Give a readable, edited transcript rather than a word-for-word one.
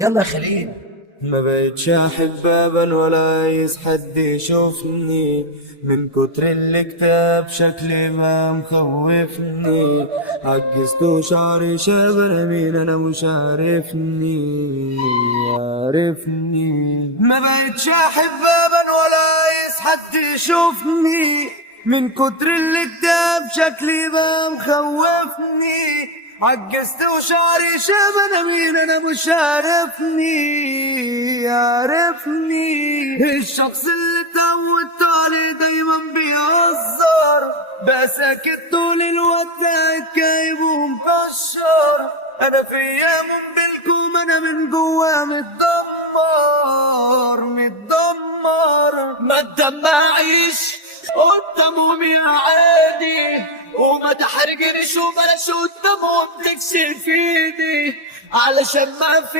يلا يا خليل. ما بقتش احب ابا ولا عايز حد يشوفني، من كتر الاكتئاب شكلي ما مخوفني. عجزت وشعري شاب، انا مين انا مش عارفني. ما بقتش احب ابا ولا عايز حد يشوفني، من كتر الاكتئاب شكلي ما مخوفني. عجزت وشعري شاب، انا مين انا مش عارفني. الشخص اللي اتعودت عليه دايما بيهزر، بقى ساكت طول الوقت قاعد كايب ومكشر. انا في ايام بالكم انا من جوا متدمر. ما تدمعيش قدامهم يا عادي، وما تحرجنيش وبلاش قدامهم تكسر في ايدي، علشان ما في